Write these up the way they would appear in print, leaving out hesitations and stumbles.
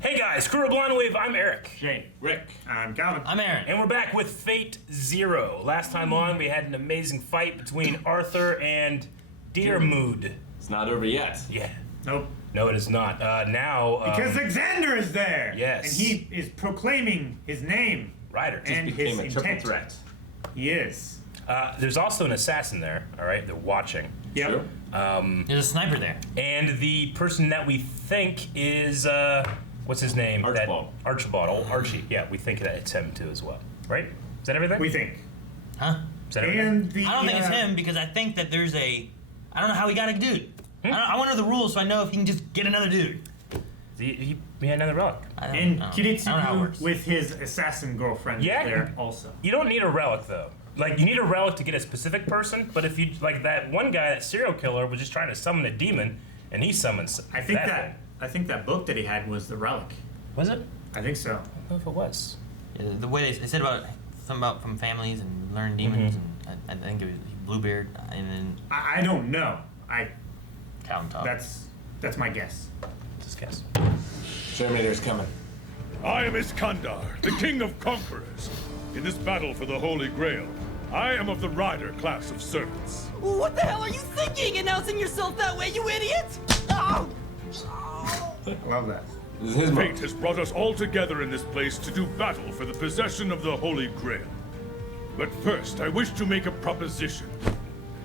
Hey guys, Crew of Blonde Wave, I'm Eric. Shane. Rick. I'm Calvin. I'm Aaron. And we're back with Fate Zero. Last time on, we had an amazing fight between Arthur and Deermood. It's not over yet. Yeah. Nope. No, it is not. Now... Because Xander is there. Yes. And he is proclaiming his name. Ryder. And Became his a triple intent. threat. He is. There's also an assassin there, all right? They're watching. Yep. Sure. There's a sniper there. And the person that we think is, what's his name? Archibald. Archibald, old Archie. Yeah, we think that it's him too as well. Right? Is that everything? We think. Huh? Is that everything? And the. I don't think it's him because I think that there's a... I don't know how he got a dude. I want to know the rules so I know if he can just get another dude. He had another relic. And I don't know how it Kiritsugu works. with his assassin girlfriend Yeah. there also. You don't need a relic though. Like you need a relic to get a specific person, but if you like that one guy, that serial killer, was just trying to summon a demon, and he summons. I think thing. I think that book that he had was the relic. Was it? I think so. I don't know if it was. Yeah, the way they said about something about from families and learn demons, and I think it was Bluebeard, and then I don't know. Calvin Top. That's my guess. Just guess. Terminator's coming. I am Iskandar, the king of conquerors. In this battle for the Holy Grail, I am of the rider class of servants. What the hell are you thinking, announcing yourself that way, you idiot? Oh! I love that. This is his Fate moment. has brought us all together in this place to do battle for the possession of the Holy Grail. But first, I wish to make a proposition.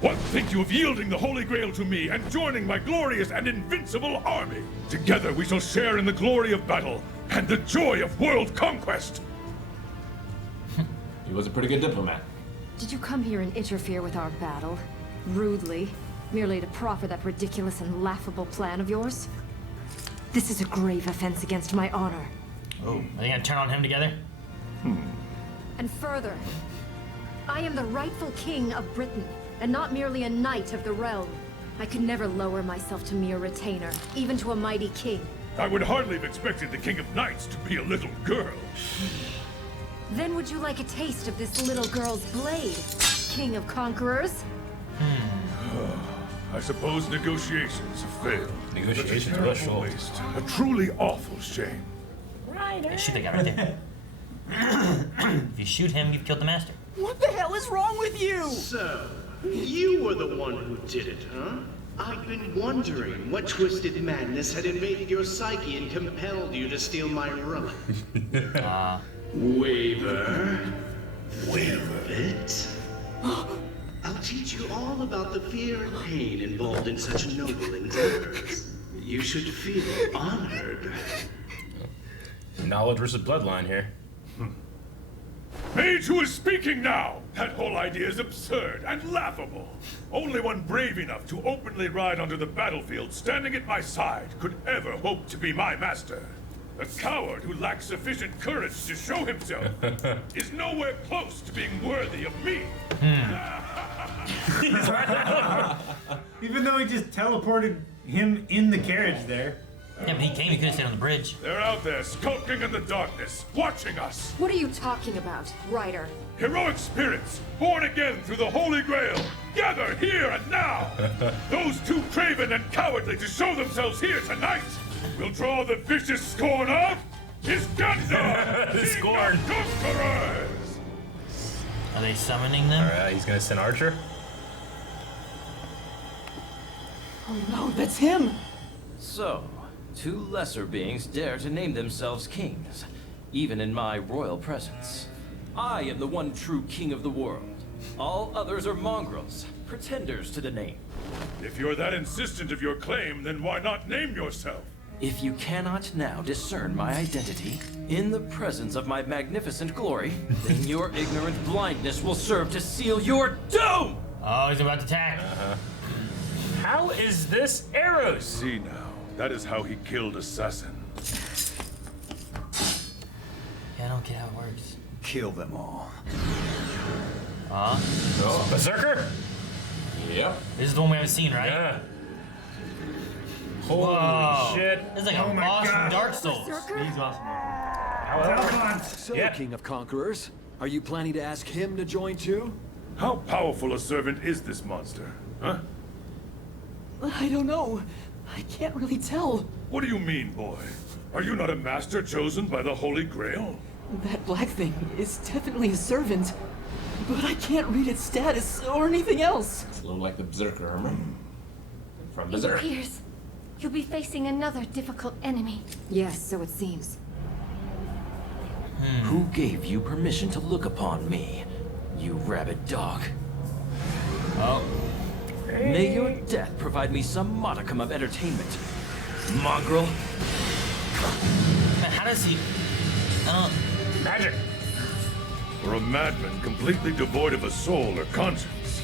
What think you of yielding the Holy Grail to me and joining my glorious and invincible army? Together we shall share in the glory of battle and the joy of world conquest. He was a pretty good diplomat. Did you come here and interfere with our battle? Rudely? Merely to proffer that ridiculous and laughable plan of yours? This is a grave offense against my honor. Oh, are they gonna turn on him together? And further, I am the rightful king of Britain, and not merely a knight of the realm. I could never lower myself to mere retainer, even to a mighty king. I would hardly have expected the King of Knights to be a little girl. Then would you like a taste of this little girl's blade, king of conquerors? I suppose negotiations have failed. Negotiations Such a were terrible short. waste. A truly awful shame. Yeah, shoot that guy right there. If you shoot him, you've killed the master. What the hell is wrong with you? So, you were the one who did it, huh? I've been wondering what twisted madness had invaded your psyche and compelled you to steal my relic. Waver. Waver it. I'll teach you all about the fear and pain involved in such noble endeavors. You should feel honored. Knowledge versus bloodline here. Mage who is speaking now! That whole idea is absurd and laughable. Only one brave enough to openly ride onto the battlefield standing at my side could ever hope to be my master. A coward who lacks sufficient courage to show himself is nowhere close to being worthy of me. Even though he just teleported him in the carriage there. Yeah, but he came, he could have stayed on the bridge. They're out there skulking in the darkness, watching us. What are you talking about, Ryder? Heroic spirits, born again through the Holy Grail, gather here and now. Those too craven and cowardly to show themselves here tonight will draw the vicious scorn of Iskandar, The King scorn. of Conquerors. Are they summoning them? Alright, he's gonna send Archer. Oh no, that's him! So, two lesser beings dare to name themselves kings, even in my royal presence. I am the one true king of the world. All others are mongrels, pretenders to the name. If you're that insistent of your claim, then why not name yourself? If you cannot now discern my identity in the presence of my magnificent glory, then your ignorant blindness will serve to seal your doom! Oh, he's about to attack. How is this Eros? See now, that is how he killed Assassin. Yeah, I don't get how it works. Kill them all. Berserker? Yep. This is the one we haven't seen, right? Yeah. Holy Whoa. shit. This is like a Oh my boss God. from Dark Souls. Berserker? He's awesome. However, So, Yeah. King of Conquerors, are you planning to ask him to join too? How powerful a servant is this monster, huh? I don't know. I can't really tell. What do you mean, boy? Are you not a master chosen by the Holy Grail? That black thing is definitely a servant, but I can't read its status or anything else. It's a little like the Berserker armor. From It Berserk. appears you'll be facing another difficult enemy. Yes, so it seems. Who gave you permission to look upon me, you rabid dog? Oh. May your death provide me some modicum of entertainment, mongrel. Man, how does he? Magic. For a madman completely devoid of a soul or conscience.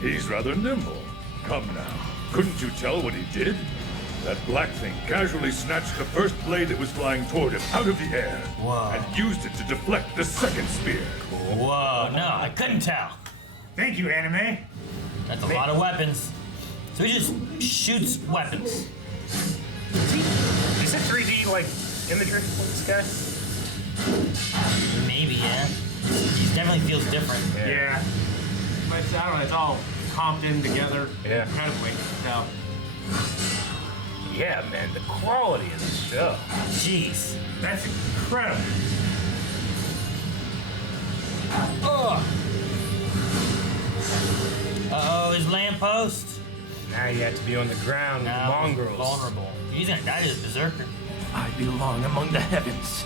He's rather nimble. Come now. Couldn't you tell what he did? That black thing casually snatched the first blade that was flying toward him out of the air. Whoa. And used it to deflect the second spear. Whoa, no, I couldn't tell. Thank you, anime. That's a lot of weapons. So he just shoots weapons. Is it 3D like imagery with this guy? Maybe, yeah. He definitely feels different. Yeah. But I don't know, it's all comped in together. Yeah. Incredibly. So, Yeah, man, the quality of this show. Jeez. That's incredible. Oh. Uh-oh, his lamppost. Now you have to be on the ground with Now he's mongrels. vulnerable. He's gonna die to this berserker. I belong among the heavens.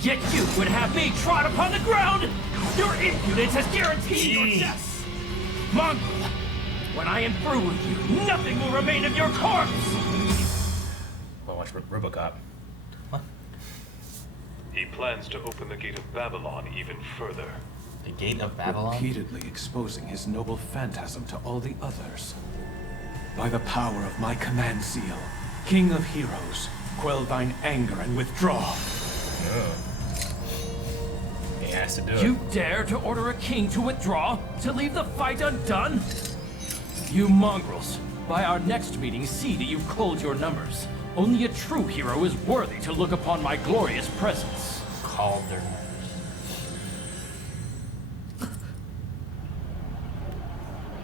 Yet you would have me trod upon the ground! Your impudence has guaranteed your Jeez. death! Mongrel, when I am through with you, nothing will remain of your corpse! Well, watch RoboCop. He plans to open the gate of Babylon even further. The gate of Babylon? Repeatedly exposing his noble phantasm to all the others. By the power of my command seal, King of Heroes, quell thine anger and withdraw. He has to do it. You dare to order a king to withdraw? To leave the fight undone? You mongrels, by our next meeting, see that you've culled your numbers. Only a true hero is worthy to look upon my glorious presence. Called their numbers.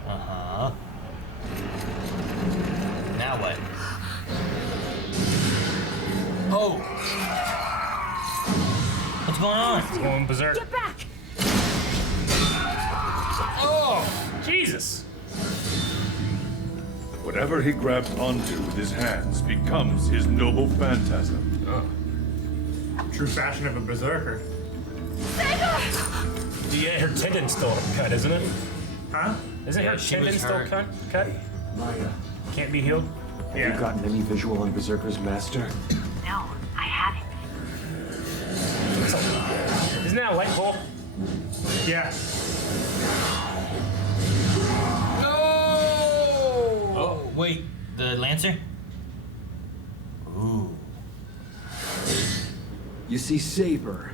Uh-huh. Now what? Oh! What's going on? It's going berserk. Get back! Oh, Jesus! Whatever he grabs onto with his hands becomes his noble phantasm. True fashion of a berserker. Yeah, her tendon's still cut, isn't it? Huh? Isn't Yeah, her she tendon was still hurt. cut? Maya, Can't be healed? have you gotten any visual on Berserker's master? No, I haven't. Isn't that a light bulb? Yeah. Oh, wait, the Lancer? Ooh. You see, Saber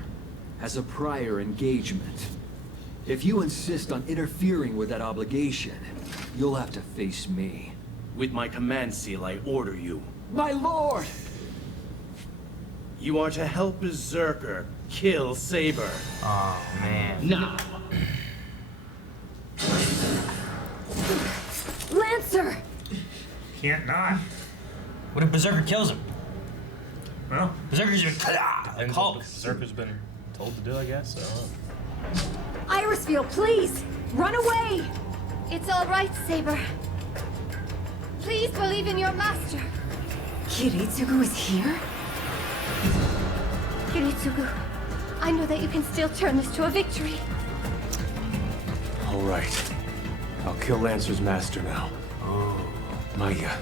has a prior engagement. If you insist on interfering with that obligation, you'll have to face me. With my command seal, I order you. My lord! You are to help Berserker kill Saber. Oh, man. Now! Lancer! Can't not. What if Berserker kills him? Well, Berserker's just like Depends Hulk. what Berserker's been told to do, I guess. So. Irisfield, please! Run away! It's all right, Saber. Please believe in your master. Kiritsugu is here? Kiritsugu, I know that you can still turn this to a victory. All right. I'll kill Lancer's master now. Maya,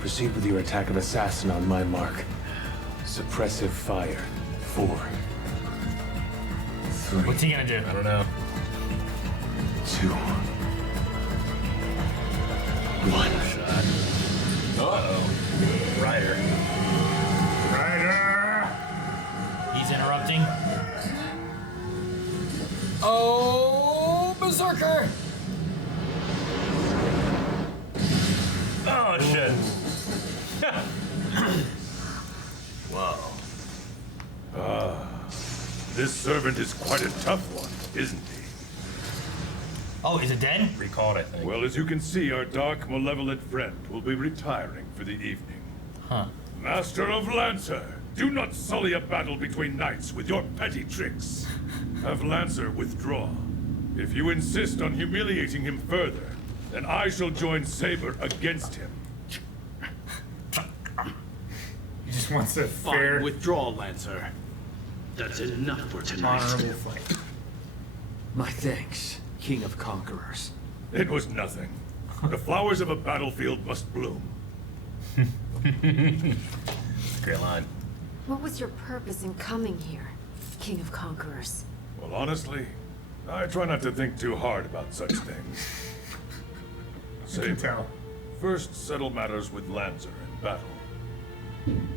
proceed with your attack of assassin on my mark. Suppressive fire. 4, 3, What's he gonna do? I don't know. 2, 1. Shot. Uh-oh. Ryder. Ryder! He's interrupting. Oh, Berserker! Oh, shit. Whoa. This servant is quite a tough one, isn't he? Oh, is it dead? Recalled, I think. Well, as you can see, our dark, malevolent friend will be retiring for the evening. Huh. Master of Lancer, Do not sully a battle between knights with your petty tricks. Have Lancer withdraw. If you insist on humiliating him further, then I shall join Saber against him. He just wants a Fine, fair, withdraw, Lancer. That's enough for tonight. honorable fight. My thanks, King of Conquerors. It was nothing. The flowers of a battlefield must bloom. Great line. What was your purpose in coming here, King of Conquerors? Well, honestly, I try not to think too hard about such things. can tell. First settle matters with Lancer in battle.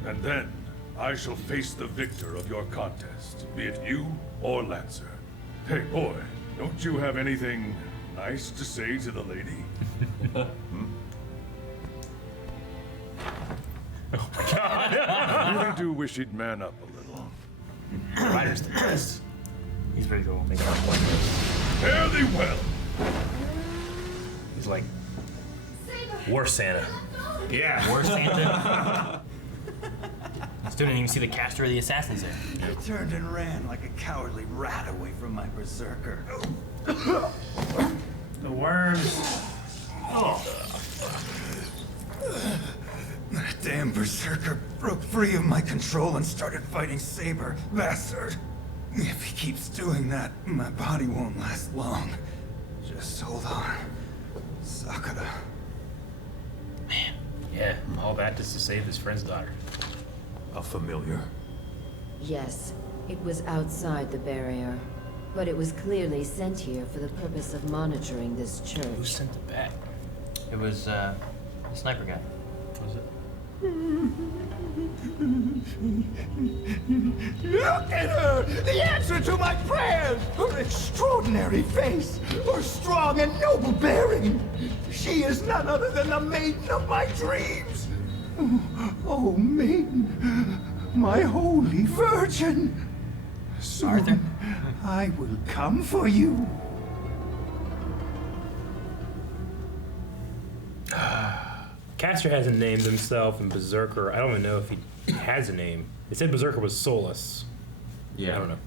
And then I shall face the victor of your contest, be it you or Lancer. Hey boy, don't you have anything nice to say to the lady? Oh my god. I do wish he'd man up a little. Ryder's the best. He's ready to go make it up. Fare thee well. He's like War Santa. Yeah. War Santa. Still didn't even see the caster of the assassins there. I turned and ran like a cowardly rat away from my berserker. The worms. Oh. That damn berserker broke free of my control and started fighting Saber. Bastard. If he keeps doing that, my body won't last long. Just hold on. Sakura. Man. Yeah, all that just to save his friend's daughter. A familiar? Yes, it was outside the barrier, but it was clearly sent here for the purpose of monitoring this church. Who sent it back? It was the sniper guy. Was it? Look at her! The answer to my prayers! Her extraordinary face! Her strong and noble bearing! She is none other than the maiden of my dreams! Oh, maiden, my holy virgin! Soon I will come for you. Caster hasn't named himself, and Berserker, I don't even know if he has a name. They said Berserker was soulless. Yeah. I don't know.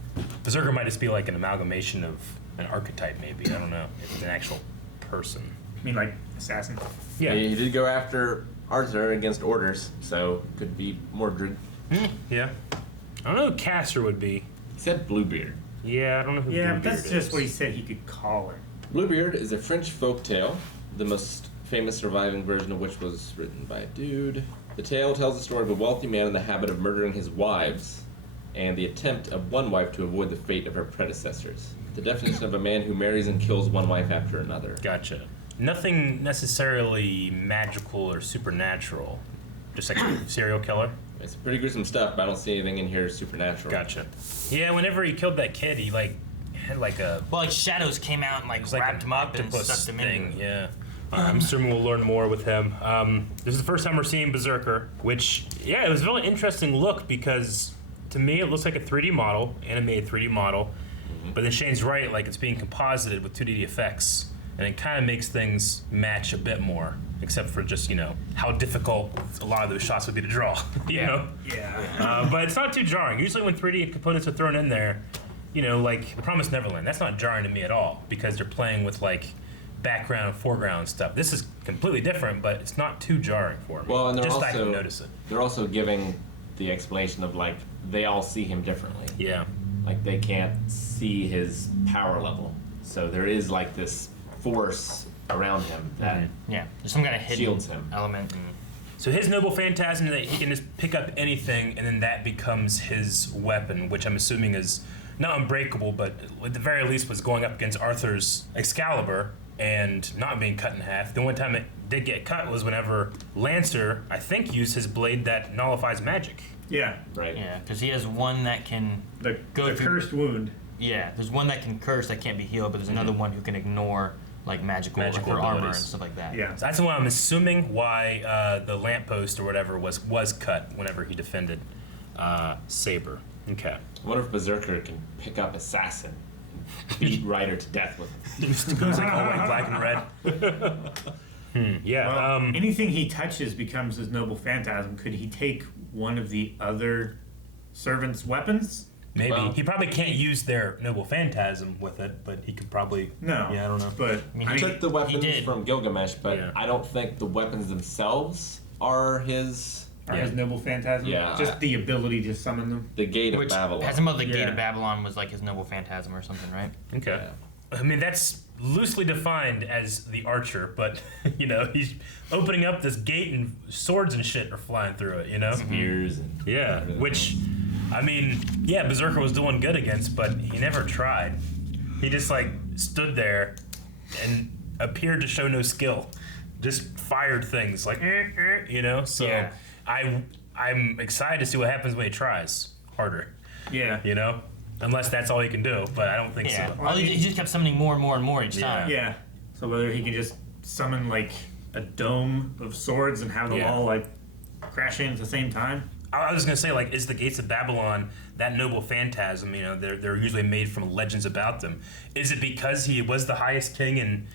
Berserker might just be like an amalgamation of an archetype, maybe. I don't know. If it's an actual person. I mean, like, assassin? Yeah. He did go after Arthur against orders, so could be Mordred. Yeah. I don't know who Caster would be. He said Bluebeard. Yeah, I don't know who Yeah, Bluebeard but that's is. just what he said he could call her. Bluebeard is a French folk tale, the most famous surviving version of which was written by a dude. The tale tells the story of a wealthy man in the habit of murdering his wives, and the attempt of one wife to avoid the fate of her predecessors. The definition of a man who marries and kills one wife after another. Gotcha. Nothing necessarily magical or supernatural. Just like a serial killer. It's pretty gruesome stuff, but I don't see anything in here supernatural. Gotcha. Yeah, whenever he killed that kid, he like had like a shadows came out and like wrapped him up and octopus sucked him thing. in. Yeah. I'm assuming we'll learn more with him. This is the first time we're seeing Berserker, which, yeah, it was a really interesting look because to me it looks like a 3D model, animated 3D model, but then Shane's right, like it's being composited with 2D effects, and it kind of makes things match a bit more, except for just, you know, how difficult a lot of those shots would be to draw, you know? Yeah. But it's not too jarring. Usually when 3D components are thrown in there, you know, like The Promised Neverland, that's not jarring to me at all because they're playing with like background, foreground stuff. This is completely different, but it's not too jarring for me. Well, and they're just also, I can notice it. They're also giving the explanation of like they all see him differently. Yeah. Like they can't see his power level, so there is like this force around him that yeah, there's some kind of hidden shields him. element. So his noble phantasm is that he can just pick up anything, and then that becomes his weapon, which I'm assuming is not unbreakable, but at the very least was going up against Arthur's Excalibur and not being cut in half. The only time it did get cut was whenever Lancer, I think, used his blade that nullifies magic. Yeah. Right. Yeah, because he has one that can go through cursed wound. Yeah, there's one that can curse that can't be healed, but there's another one who can ignore like magical armor and abilities. stuff like that. Yeah. So that's why I'm assuming why the lamppost or whatever was cut whenever he defended Saber. Okay. I wonder if Berserker can pick up Assassin and beat Ryder to death with him. Just goes like all white, black, and red. Yeah. Well, anything he touches becomes his noble phantasm. Could he take one of the other servants' weapons. Maybe. Well, he probably can't use their noble phantasm with it, but he could probably. No. Yeah, I don't know. But he took the weapons did. from Gilgamesh, but Yeah. I don't think the weapons themselves are his. his noble phantasm. Yeah. Just the ability to summon them. The Gate of Which Babylon. has him of the Gate Yeah. of Babylon was like his noble phantasm or something, right? Okay. I mean, that's loosely defined as the archer, but, you know, he's opening up this gate and swords and shit are flying through it, you know? Spears and Yeah, which, I mean, yeah, Berserker was doing good against, but he never tried. He just, like, stood there and appeared to show no skill. Just fired things, like, you know? So Yeah. I'm excited to see what happens when he tries harder, Yeah. you know? Unless that's all he can do, but I don't think Yeah. so. Well, he just kept summoning more and more and more each Yeah. time. Yeah. So whether he can just summon like a dome of swords and have them Yeah. all like crashing at the same time. I was gonna say, like, is the Gates of Babylon that noble phantasm? You know, they're usually made from legends about them. Is it because he was the highest king and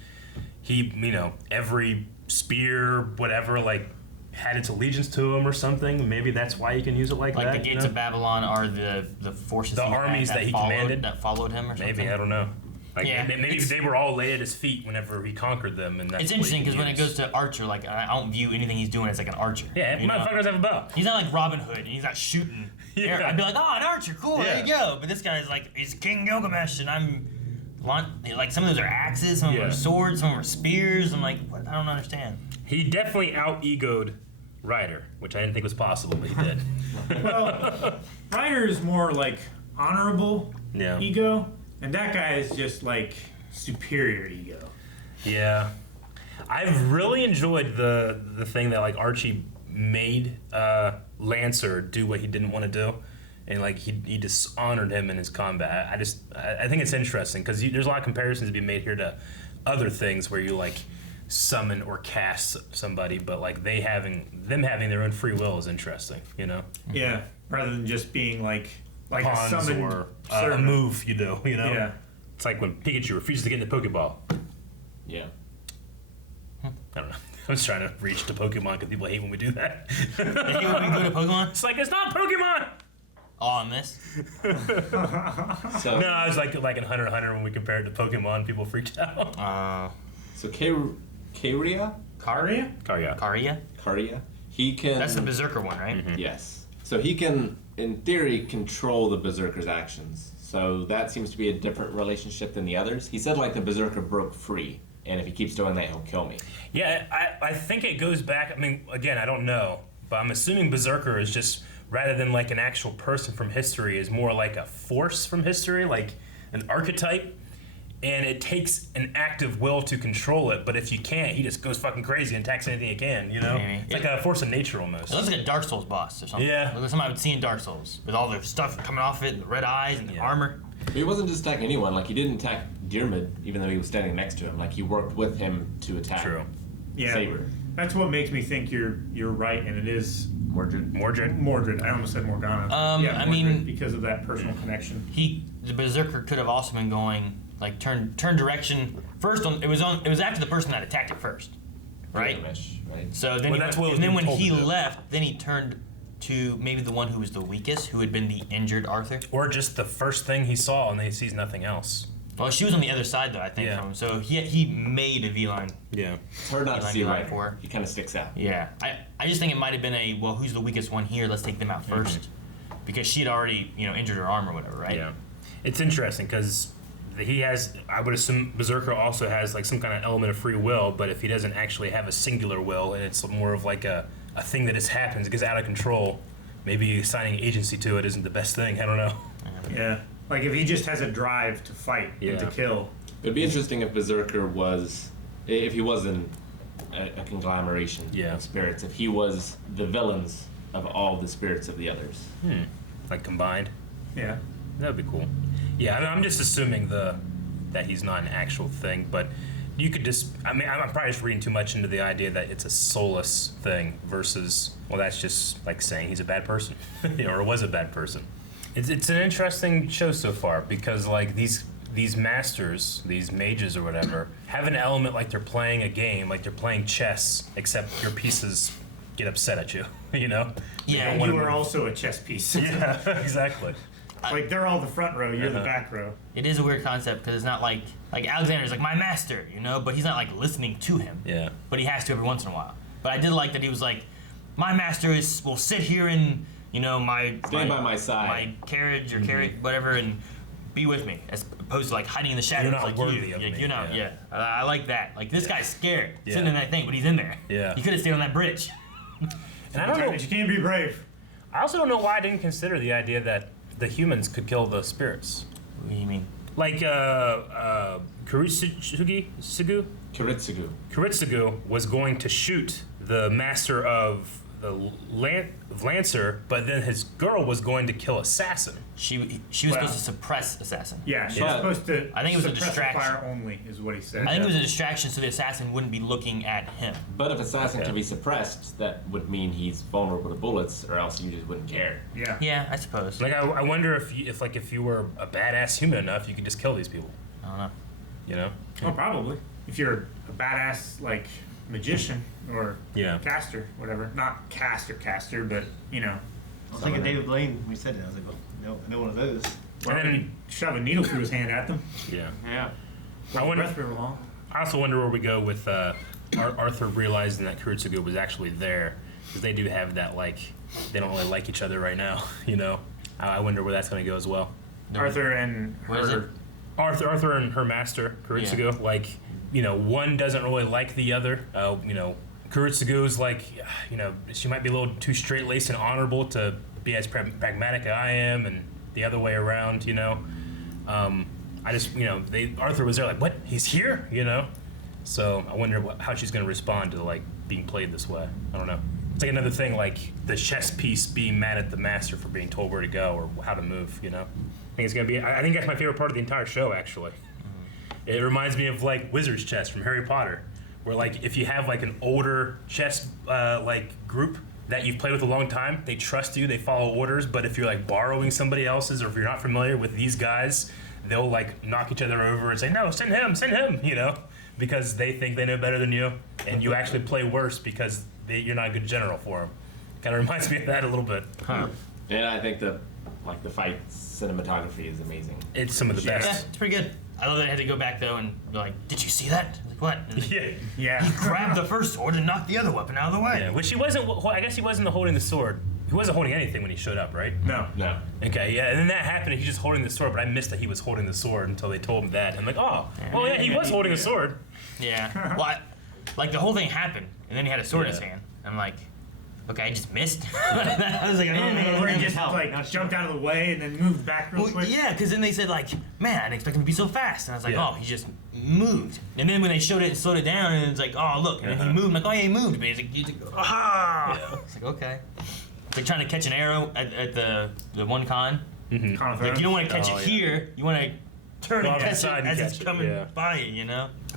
he, you know, every spear, whatever, like, had its allegiance to him or something? Maybe that's why he can use it like that. Like the Gates you know? of Babylon are the forces, The he had armies that he followed, commanded? that followed him, or something. Maybe, I don't know. Like, Yeah, maybe it's- they were all laid at his feet whenever he conquered them, and that's It's what he interesting could because when it use. goes to Archer, like I don't view anything he's doing as like an Archer. Yeah, you know? motherfuckers have a bow. He's not like Robin Hood, and he's not shooting. Yeah. I'd be like, oh, an Archer, cool, there you Yeah. go. But this guy's like, he's King Gilgamesh, and I'm like some of those are axes, some of them Yeah. are swords, some of them are spears. I'm like, what? I don't understand. He definitely out-egoed Ryder, which I didn't think was possible, but he did. Well, Ryder is more like honorable Yeah. ego, and that guy is just like superior ego. Yeah, I've really enjoyed the thing that like Archie made Lancer do what he didn't want to do, and like he dishonored him in his combat. I think it's interesting because there's a lot of comparisons to be made here to other things where you like summon or cast somebody, but like them having their own free will is interesting, you know? Yeah, rather than just being like a Pawns summoned or a servant. move you do, you know? Yeah. It's like when Pikachu refuses to get into Pokeball. Yeah. I don't know. I was trying to reach the Pokemon because people hate when we do that. You hate when we go to Pokemon? It's like, it's not Pokemon! Oh, on this? So No, I was like in Hunter x Hunter when we compared it to Pokemon, people freaked out. So Karia? Karia? Karia? He can. That's the Berserker one, right? Mm-hmm. Yes. So he can, in theory, control the Berserker's actions. So that seems to be a different relationship than the others. He said like the Berserker broke free, and if he keeps doing that, he'll kill me. Yeah, I think it goes back. I mean, again, I don't know, but I'm assuming Berserker is just, rather than like an actual person from history, is more like a force from history, like an archetype. And it takes an active will to control it, but if you can't, he just goes fucking crazy and attacks anything he can, you know? Maybe. It's like a force of nature almost. It looks like a Dark Souls boss or something. Yeah. Like something I would see in Dark Souls with all the stuff coming off it, and the red eyes and the armor. He wasn't just attacking anyone. Like he didn't attack Diarmid, even though he was standing next to him. Like he worked with him to attack. Yeah. Saber. That's what makes me think you're right, and it is Mordred. I almost said Morgana. Yeah, I Mordred, mean- because of that personal connection. The Berserker could have also been going like turn direction first on. It was after the person that attacked it first, right? Gilgamesh, right? So then, Well, that's what it was and then when told he to do. left, then he turned to maybe the one who was the weakest, who had been the injured Arthur. Or just the first thing he saw and then he sees nothing else. Well, she was on the other side though, I think. Yeah. From him. So he made a V-line. Yeah. It's hard not to see V-line right. for her. He kind of sticks out. Yeah, I just think it might have been who's the weakest one here? Let's take them out 1st because she'd already injured her arm or whatever, right? Yeah. It's interesting because he has, I would assume Berserker also has like some kind of element of free will, but if he doesn't actually have a singular will and it's more of like a thing that just happens, it gets out of control, maybe assigning agency to it isn't the best thing. I don't know. Yeah. Like if he just has a drive to fight and to kill. It'd be interesting if Berserker was, if he was in a conglomeration of spirits, if he was the villains of all the spirits of the others. Like combined. Yeah. That'd be cool. Yeah, I'm just assuming that he's not an actual thing, but you could just, I mean, I'm probably just reading too much into the idea that it's a soulless thing versus, well, that's just like saying he's a bad person, or was a bad person. It's an interesting show so far because like these masters, these mages or whatever, have an element like they're playing a game, like they're playing chess, except your pieces get upset at you. you know? Yeah, And you are also a chess piece. Yeah, exactly. Like they're all the front row, you're the back row. It is a weird concept because it's not like Alexander's like my master, you know, but he's not like listening to him. Yeah. But he has to every once in a while. But I did like that he was like, my master will sit here in, you know, stand by my side, my carriage or carriage, whatever, and be with me, as opposed to like hiding in the shadows. You're not like worthy of me. You're not. Yeah. I like that. Like this guy's scared Yeah. sitting in that thing, but he's in there. Yeah. He could have stayed on that bridge. And I don't know. You can't be brave. I also don't know why I didn't consider the idea that the humans could kill the spirits. What do you mean? Like Kiritsugu was going to shoot the master of the Lancer, but then his girl was going to kill Assassin. She was supposed to suppress Assassin. Yeah, she was supposed to. I think it was a suppress the distraction. Fire only is what he said. I think it was a distraction so the assassin wouldn't be looking at him. But if Assassin can be suppressed, that would mean he's vulnerable to bullets, or else you just wouldn't care. Yeah. Yeah, I suppose. Like I wonder if you were a badass human enough, you could just kill these people. I don't know. You know? Oh, probably. If you're a badass like magician or caster, whatever. Not caster, but you know. I was thinking David Blaine when we said that. I was like, well, no one of those. Well, and then shove a needle through his hand at them. Yeah. Yeah. I wonder. Along. I also wonder where we go with Arthur realizing that Kiritsugu was actually there, because they do have that they don't really like each other right now. You know. I wonder where that's going to go as well. Arthur and her. Arthur and her master Kiritsugu, one doesn't really like the other. Kiritsugu's she might be a little too straight-laced and honorable to be as pragmatic as I am, and the other way around, Arthur was there like, what? He's here, So I wonder how she's going to respond to being played this way. I don't know. It's like another thing, like the chess piece being mad at the master for being told where to go or how to move. I think it's gonna be. I think that's my favorite part of the entire show. Actually, it reminds me of Wizard's chess from Harry Potter, where if you have an older chess group that you've played with a long time, they trust you, they follow orders. But if you're borrowing somebody else's, or if you're not familiar with these guys, they'll knock each other over and say, no, send him, because they think they know better than you, and you actually play worse because you're not a good general for them. Kind of reminds me of that a little bit. Huh. And I think the fight cinematography is amazing. It's some of the best. Yeah, it's pretty good. I love that I had to go back though and be like, did you see that? I was like, what? Yeah. He grabbed the first sword and knocked the other weapon out of the way. Yeah, which he wasn't. I guess he wasn't holding the sword. He wasn't holding anything when he showed up, right? No. Okay, yeah, and then that happened, and he's just holding the sword, but I missed that he was holding the sword until they told him that. I'm like, oh, well, yeah, he was holding a sword. Yeah. Well, the whole thing happened, and then he had a sword in his hand. I'm like, okay, I just missed. I was like, Or he just jumped out of the way and then moved back real quick. Yeah, because then they said man, I didn't expect him to be so fast, and I was like, oh, he just moved. And then when they showed it and slowed it down, and it's like, oh, look, and then he moved. I'm like, oh yeah, he moved. But he's like aha! Yeah. It's like, okay. It's like trying to catch an arrow at the one con. Mm-hmm. You don't want to catch it here. You want to turn and catch it as it's coming by you.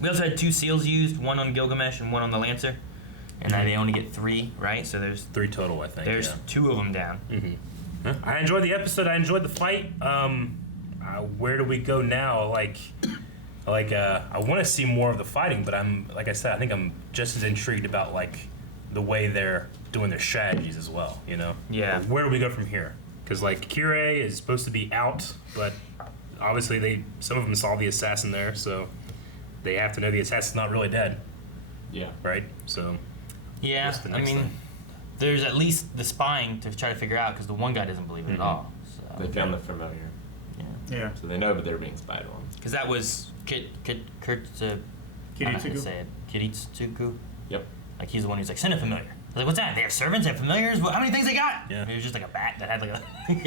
We also had 2 seals used, one on Gilgamesh and one on the Lancer. And they only get 3, right? So there's 3 total, I think. There's 2 of them down. Mm-hmm. I enjoyed the episode. I enjoyed the fight. Where do we go now? I want to see more of the fighting, but like I said, I think I'm just as intrigued about the way they're doing their strategies as well. Yeah. Where do we go from here? Because Kirei is supposed to be out, but obviously some of them saw the assassin there, so they have to know the assassin's not really dead. Yeah. Right. So. Yeah, I mean, there's at least the spying to try to figure out because the one guy doesn't believe it at all. So. They found the familiar. Yeah. So they know, but they're being spied on. Because that was Kiritsugu. Kiritsugu. Yep. He's the one who's send a familiar. I was like, what's that? They have servants, they have familiars? How many things they got? Yeah. It was just a bat that had a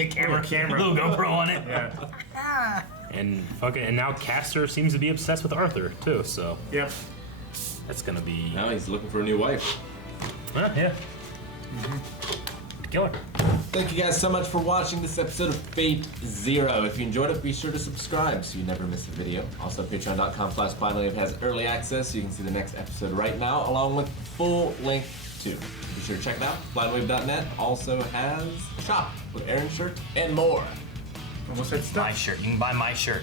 camera, camera. a little GoPro on it. Yeah. And now Castor seems to be obsessed with Arthur too. So. Yep. That's gonna be. Now he's looking for a new wife. Yeah. Killer. Thank you guys so much for watching this episode of Fate Zero. If you enjoyed it, be sure to subscribe so you never miss a video. Also, patreon.com/blindwave has early access so you can see the next episode right now, along with full length too. Be sure to check it out. Blindwave.net also has a shop with Aaron's shirt and more. Almost said stuff. My shirt. You can buy my shirt.